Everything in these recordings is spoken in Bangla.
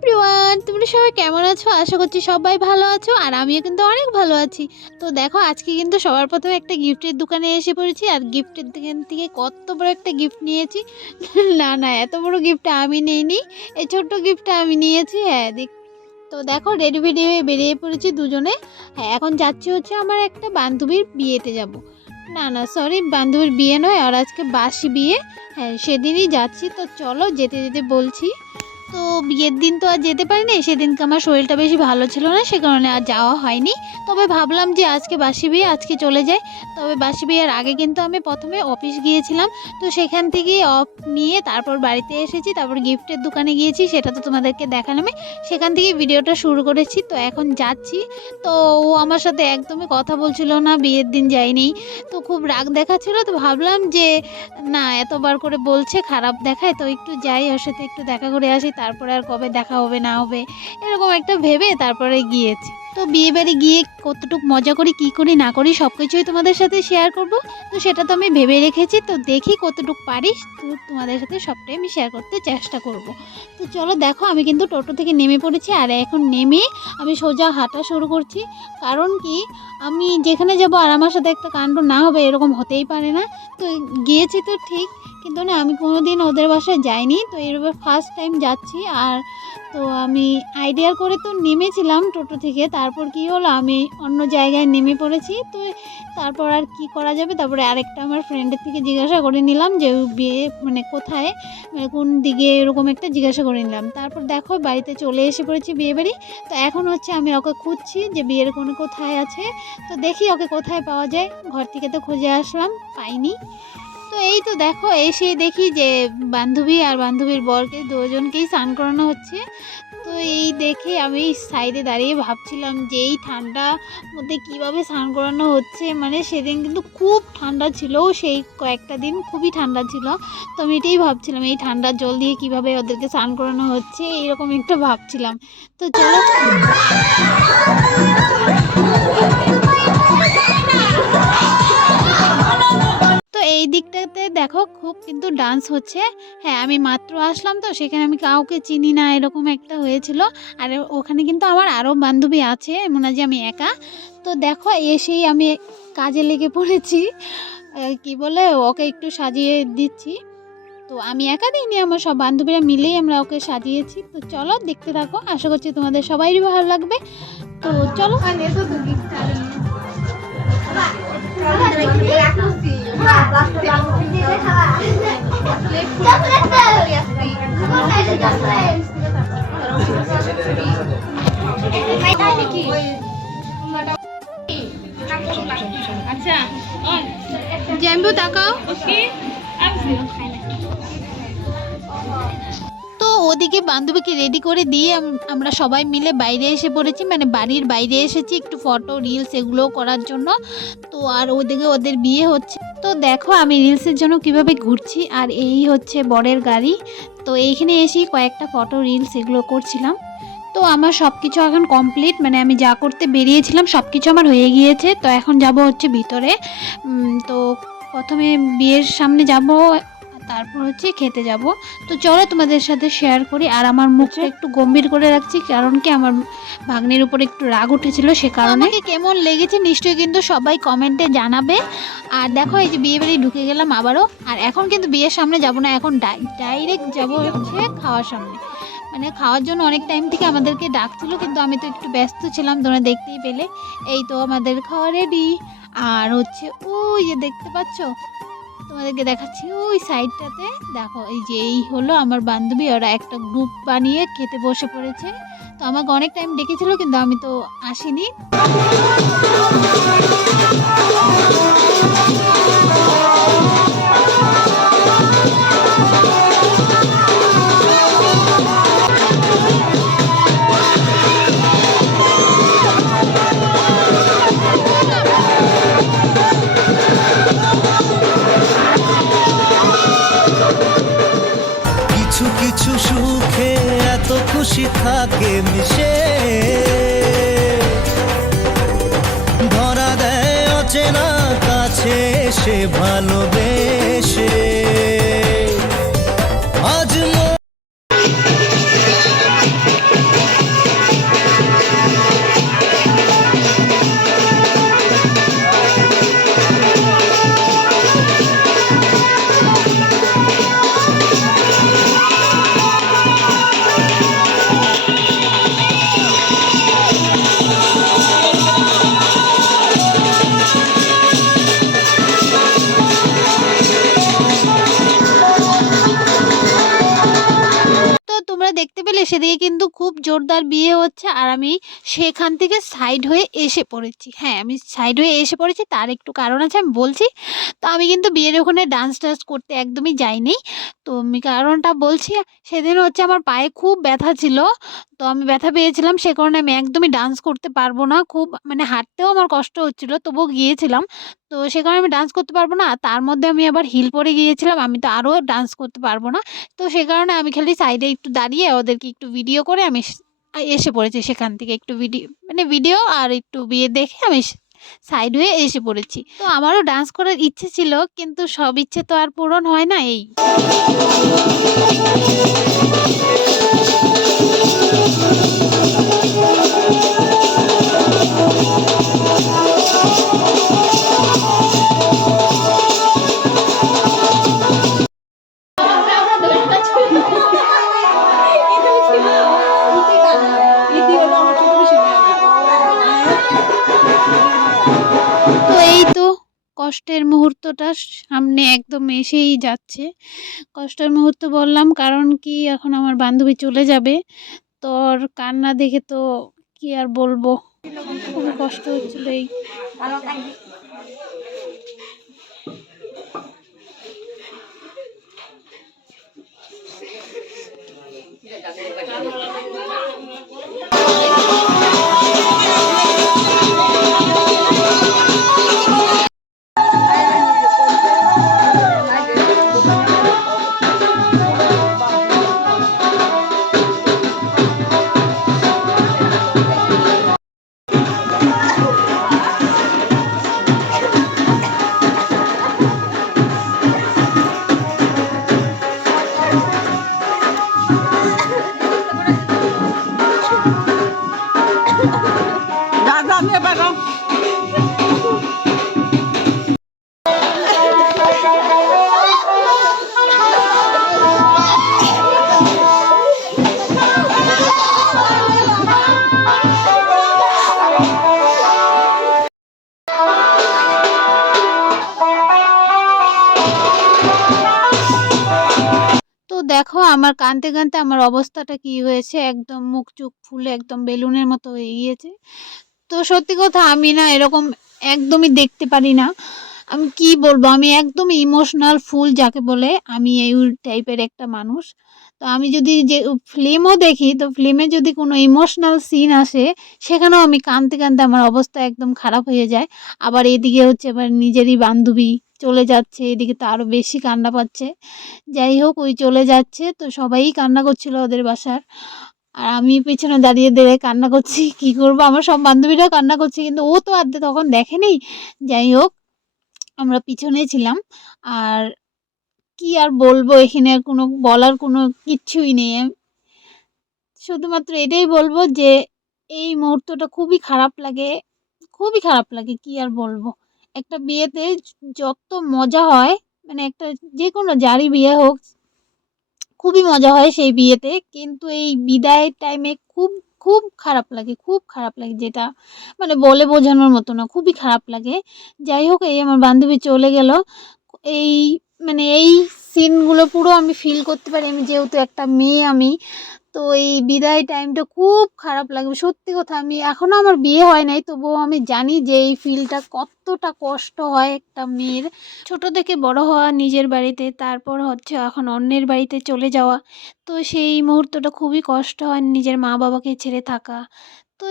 এভরিওয়ান, তোমরা সবাই কেমন আছো? আশা করছি সবাই ভালো আছো আর আমিও কিন্তু অনেক ভালো আছি। তো দেখো আজকে কিন্তু সবার প্রথমে একটা গিফটের দোকানে এসে পড়েছি আর গিফটের দোকান থেকে কত বড় একটা গিফট নিয়েছি। না না, এত বড় গিফটটা আমি নিইনি, এই ছোট্ট গিফটটা আমি নিয়েছি। হ্যাঁ দেখ, তো দেখো রেডি ফেডি হয়ে বেরিয়ে পড়েছি দুজনে। হ্যাঁ এখন যাচ্ছি হচ্ছে আমার একটা বান্ধবীর বিয়েতে যাব। না না সরি, বান্ধবীর বিয়ে নয়, আর আজকে বাসি বিয়ে। হ্যাঁ সেদিনই যাচ্ছি, তো চলো যেতে যেতে বলছি। তো বিয়ের দিন তো আর যেতে পারিনি, সেদিনকে আমার শরীরটা বেশি ভালো ছিল না, সে কারণে আর যাওয়া হয়নি। তবে ভাবলাম যে আজকে বাসি বিয়ে, আজকে চলে যাই। তবে বাসি বিয়ের আগে কিন্তু আমি প্রথমে অফিস গিয়েছিলাম, তো সেখান থেকে অফ নিয়ে তারপর বাড়িতে এসেছি, তারপর গিফটের দোকানে গিয়েছি, সেটা তো তোমাদেরকে দেখালাম। সেখান থেকে ভিডিওটা শুরু করেছি, তো এখন যাচ্ছি। তো ও আমার সাথে একদমই কথা বলছিল না, বিয়ের দিন যাইনি, তো খুব রাগ দেখাচ্ছিল। তো ভাবলাম যে না, এতবার করে বলছে খারাপ দেখায়, তো একটু যাই ওর সাথে একটু দেখা করে আসি, তারপরে আর কবে দেখা হবে না হবে এরকম একটা ভেবে তারপরে গিয়েছি। তো বিয়ে বাড়ি গিয়ে কতটুকু মজা করি, কী করি না করি সব কিছুই তোমাদের সাথে শেয়ার করব। তো সেটা তো আমি ভেবে রেখেছি, তো দেখি কতটুকু পারি, তো তোমাদের সাথে সবটাই আমি শেয়ার করতে চেষ্টা করব। তো চলো দেখো, আমি কিন্তু টোটো থেকে নেমে পড়েছি আর এখন নেমে আমি সোজা হাঁটা শুরু করছি। কারণ কি, আমি যেখানে যাব আর আমার সাথে একটা কাণ্ড না হবে এরকম হতেই পারে না। তো গিয়েছি তো ঠিক, কিন্তু না আমি কোনো দিন ওদের বাসায় যাইনি, তো এবার ফার্স্ট টাইম যাচ্ছি। আর তো আমি আইডিয়া করে তো নেমেছিলাম টোটো থেকে, তারপর কি হলো আমি অন্য জায়গায় নেমে পড়েছি। তো তারপর আর কি করা যাবে, তারপরে আরেকটা আমার ফ্রেন্ডের থেকে জিজ্ঞাসা করে নিলাম যে বিয়ে মানে কোথায়, মানে কোন দিকে, এরকম একটা জিজ্ঞাসা করে নিলাম। তারপর দেখো বাড়িতে চলে এসে পড়েছি বিয়ে বাড়ি। তো এখন হচ্ছে আমি ওকে খুঁজছি যে বিয়ের কোনো কোথায় আছে, তো দেখি ওকে কোথায় পাওয়া যায়। ঘর থেকে তো খুঁজে আসলাম, পাইনি। তো এই তো দেখো এসে দেখি যে বান্ধবী আর বান্ধবীর বরকে দুজনকেই স্নান করানো হচ্ছে। তো এই দেখে আমি সাইডে দাঁড়িয়ে ভাবছিলাম যে এই ঠান্ডার মধ্যে কীভাবে স্নান করানো হচ্ছে। মানে সেদিন কিন্তু খুব ঠান্ডা ছিল, সেই কয়েকটা দিন খুবই ঠান্ডা ছিল। তো আমি এটাই ভাবছিলাম এই ঠান্ডার জল দিয়ে কীভাবে ওদেরকে স্নান করানো হচ্ছে, এইরকম একটা ভাবছিলাম। তো চলো, তো এই দিকটাতে দেখো খুব কিন্তু ডান্স হচ্ছে। হ্যাঁ আমি মাত্র আসলাম, তো সেখানে আমি কাউকে চিনি না, এরকম একটা হয়েছিল। আর ওখানে কিন্তু আমার আরও বান্ধবী আছে, এমন না যে আমি একা। তো দেখো এসেই আমি কাজে লেগে পড়েছি, কি বলে ওকে একটু সাজিয়ে দিচ্ছি। তো আমি একা দিইনি, আমার সব বান্ধবীরা মিলেই আমরা ওকে সাজিয়েছি। তো চলো দেখতে থাকো, আশা করছি তোমাদের সবাইরই ভালো লাগবে। তো চলো। আচ্ছা জ্যাম্বু তাকাও। তো ওদিকে বান্ধবীকে রেডি করে দিয়ে আমরা সবাই মিলে বাইরে এসে পড়েছি, মানে বাড়ির বাইরে এসেছি একটু ফটো রিলস এগুলো করার জন্য। তো আর ওদিকে ওদের বিয়ে হচ্ছে। তো দেখো আমি রিলসের জন্য কিভাবে ঘুরছি, আর এই হচ্ছে বরের গাড়ি। তো এইখানে এসেই কয়েকটা ফটো রিলস এগুলো করছিলাম। তো আমার সব কিছু এখন কমপ্লিট, মানে আমি যা করতে বেরিয়েছিলাম সব কিছু আমার হয়ে গিয়েছে। তো এখন যাব হচ্ছে ভিতরে। তো প্রথমে বিয়ের সামনে যাব, তারপর হচ্ছে খেতে যাব। তো চলো তোমাদের সাথে শেয়ার করি। আর আমার মুখটা একটু গম্ভীর করে রাখছি, কারণ কি আমার ভাগ্নের উপর একটু রাগ উঠেছিল, সে কারণে। কেমন লেগেছে নিশ্চয়ই কিন্তু সবাই কমেন্টে জানাবে। আর দেখো এই যে বিয়ে বাড়ি ঢুকে গেলাম আবারও। আর এখন কিন্তু বিয়ের সামনে যাব না, এখন ডাইরেক্ট যাব হচ্ছে খাওয়ার সামনে। মানে খাওয়ার জন্য অনেক টাইম থেকে আমাদেরকে ডাকছিল, কিন্তু আমি তো একটু ব্যস্ত ছিলাম, তোমরা দেখতেই পেলে। এই তো আমাদের খাওয়া রেডি। আর হচ্ছে ওই যে দেখতে পাচ্ছ, তোমাদেরকে দেখাচ্ছি ওই সাইডটাতে দেখো, এই যে এই হলো আমার বান্ধবী, ওরা একটা গ্রুপ বানিয়ে খেতে বসে পড়েছে। তো আমাকে অনেক টাইম ডেকেছিল, কিন্তু আমি তো আসিনি। কিছু কিছু সুখে এত খুশি থাকে মিশে, ধরা দেয় অচেনা কাছে সে ভালোবেসে। আজ সেদিকে কিন্তু খুব জোরদার বিয়ে হচ্ছে আর আমি সেখান থেকে সাইড হয়ে এসে পড়েছি। হ্যাঁ, আমি সাইড হয়ে এসে পড়েছি, তার একটু কারণ আছে, আমি বলছি। তো আমি কিন্তু বিয়ের ওখানে ডান্স করতে একদমই যাইনি। তো আমি কারণটা বলছি, সেদিন হচ্ছে আমার পায়ে খুব ব্যথা ছিল। তো আমি ব্যথা পেয়েছিলাম, সে কারণে আমি একদমই ডান্স করতে পারবো না। খুব মানে হাঁটতেও আমার কষ্ট হচ্ছিল, তবুও গিয়েছিলাম। তো সে কারণে আমি ডান্স করতে পারবো না। আর তার মধ্যে আমি আবার হিল পরে গিয়েছিলাম, আমি তো আরও ডান্স করতে পারবো না। তো সে কারণে আমি খালি সাইডে একটু দাঁড়িয়ে ওদেরকে একটু ভিডিও করে আমি এসে পড়েছি সেখান থেকে। একটু ভিডিও আর একটু বিয়ে দেখে আমি সাইড হয়ে এসে পড়েছি। তো আমারও ডান্স করার ইচ্ছে ছিল, কিন্তু সব ইচ্ছে তো আর পূরণ হয় না এই। তো এই তো কষ্টের মুহূর্তটা সামনে একদম এসেই যাচ্ছে। কষ্টের মুহূর্ত বললাম কারণ কি, এখন আমার বান্ধবী চলে যাবে। তো ওর কান্না দেখে তো কি আর বলবো, খুবই কষ্ট হচ্ছিল এই। তো দেখো আমার কাঁদতে আমার অবস্থাটা কি হয়েছে, একদম মুখ চোখ ফুলে একদম বেলুনের মতো হয়ে গিয়েছে। তো সত্যি কথা, আমি না এরকম একদমই দেখতে পারি না। আমি কি বলবো, আমি একদম ইমোশনাল ফুল যাকে বলে, আমি এই টাইপের একটা মানুষ। তো আমি যদি যে ফিল্মও দেখি, তো ফিল্মে যদি কোনো ইমোশনাল সিন আসে, সেখানেও আমি কাঁদতে আমার অবস্থা একদম খারাপ হয়ে যায়। আবার এদিকে হচ্ছে আবার নিজেরই বান্ধবী চলে যাচ্ছে, এদিকে তো আরও বেশি কান্না পাচ্ছে। যাই হোক, ওই চলে যাচ্ছে, তো সবাই কান্না করছিল ওদের বাসার। আর আমি পেছনে দাঁড়িয়ে কান্না করছি। কি করব, আমার সব বান্ধবীরাও কান্না করছে, কিন্তু ও তো আর তখন দেখেনি। যাই হোক, আমরা পিছনে ছিলাম। আর কি আর বলবো, এখানে আর কোনো বলার কোনো কিচ্ছুই নেই। শুধুমাত্র এটাই বলবো যে এই মুহূর্তটা খুবই খারাপ লাগে, খুবই খারাপ লাগে। কি আর বলবো, একটা বিয়েতে যত মজা হয়, মানে একটা যেকোনো যারই বিয়ে হোক, খুবই মজা হয় সেই বিয়েতে। কিন্তু এই বিদায়ের টাইমে খুব, খুব খারাপ লাগে, খুব খারাপ লাগে, যেটা মানে বলে বোঝানোর মতো না, খুবই খারাপ লাগে। যাই হোক, এই আমার বান্ধবী চলে গেল। এই মানে এই সিনগুলো পুরো আমি ফিল করতে পারি, আমি যেহেতু একটা মেয়ে আমি। তো এই বিদায় টাইমটা খুব খারাপ লাগবে। সত্যি কথা, আমি এখনও আমার বিয়ে হয় নাই, তবুও আমি জানি যে এই ফিলটা কতটা কষ্ট হয় একটা মেয়ের। ছোট থেকে বড় হওয়া নিজের বাড়িতে, তারপর হচ্ছে এখন অন্যের বাড়িতে চলে যাওয়া। তো সেই মুহূর্তটা খুবই কষ্ট হয়, নিজের মা বাবাকে ছেড়ে থাকা। তো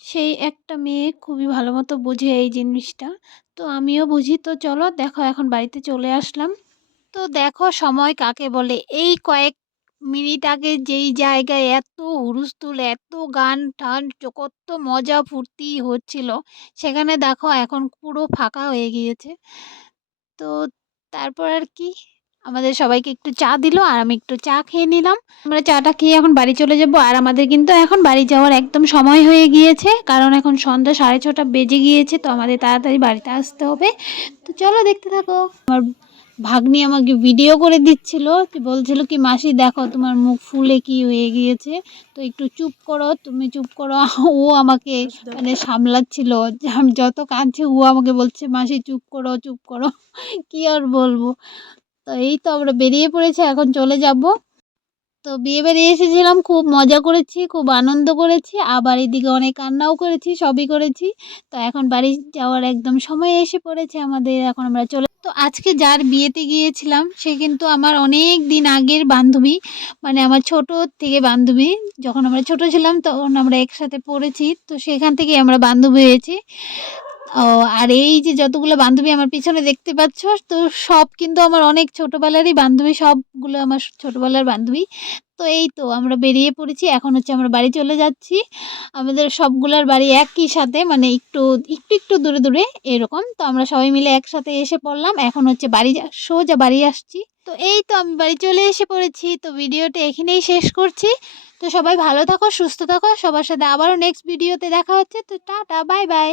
সেই একটা মেয়ে খুবই ভালো মতো বোঝে এই জিনিসটা। তো আমিও বুঝি। তো চলো দেখো, এখন বাড়িতে চলে আসলাম। তো দেখো সময় কাকে বলে, এই কয়েক মিনিট আগে যেই জায়গায় এত হুলস্থুল, এত গান টান, কত মজা ফুর্তি হচ্ছিল, সেখানে দেখো এখন পুরো ফাঁকা হয়ে গিয়েছে। তো তারপর আর কি, আমাদের সবাইকে একটু চা দিল আর আমি একটু চা খেয়ে নিলাম। আমরা চাটা খেয়ে এখন বাড়ি চলে যাব। আর আমাদের কিন্তু এখন বাড়ি যাওয়ার একদম সময় হয়ে গিয়েছে, কারণ এখন সন্ধ্যা 6:30 বেজে গিয়েছে। তো আমাদের তাড়াতাড়ি বাড়িতে আসতে হবে। তো চলো দেখতে থাকো। আমার ভাগ্নি আমাকে ভিডিও করে দিচ্ছিল, বলছিল কি, মাসি দেখো তোমার মুখ ফুলে কি হয়ে গিয়েছে, তো একটু চুপ করো, তুমি চুপ করো। ও আমাকে মানে সামলাচ্ছিল, যে আমি যত কাঁদছি ও আমাকে বলছে মাসি চুপ করো, চুপ করো। কি আর বলবো। তো এই তো আমরা বেরিয়ে পড়েছি, এখন চলে যাব। তো বিয়েবাড়ি এসেছিলাম, খুব মজা করেছি, খুব আনন্দ করেছি, আবার এদিকে অনেক কান্নাও করেছি, সবই করেছি। তো এখন বাড়ি যাওয়ার একদম সময় এসে পড়েছে আমাদের, এখন আমরা চলে তো আজকে যার বিয়েতে গিয়েছিলাম সে কিন্তু আমার অনেক দিন আগের বান্ধবী, মানে আমার ছোট থেকে বান্ধবী। যখন আমরা ছোট ছিলাম তখন আমরা একসাথে পড়েছি, তো সেখান থেকেই আমরা বান্ধবী হয়েছি। ও, আর এই যে যতগুলো বান্ধবী আমার পিছনে দেখতে পাচ্ছ, তো সব কিন্তু আমার অনেক ছোটবেলারই বান্ধবী, সবগুলো আমার ছোটবেলার বান্ধবী। তো এই তো আমরা বেরিয়ে পড়েছি, এখন হচ্ছে আমরা বাড়ি চলে যাচ্ছি। আমাদের সবগুলার বাড়ি একই সাথে, মানে একটু একটু একটু দূরে দূরে এরকম। তো আমরা সবাই মিলে একসাথে এসে পড়লাম, এখন হচ্ছে বাড়ি সোজা বাড়ি আসছি। তো এই তো আমি বাড়ি চলে এসে পড়েছি, তো ভিডিওটা এখানেই শেষ করছি। তো সবাই ভালো থাকো, সুস্থ থাকো, সবার সাথে আবারও নেক্সট ভিডিওতে দেখা হচ্ছে। তো টাটা, বাই বাই।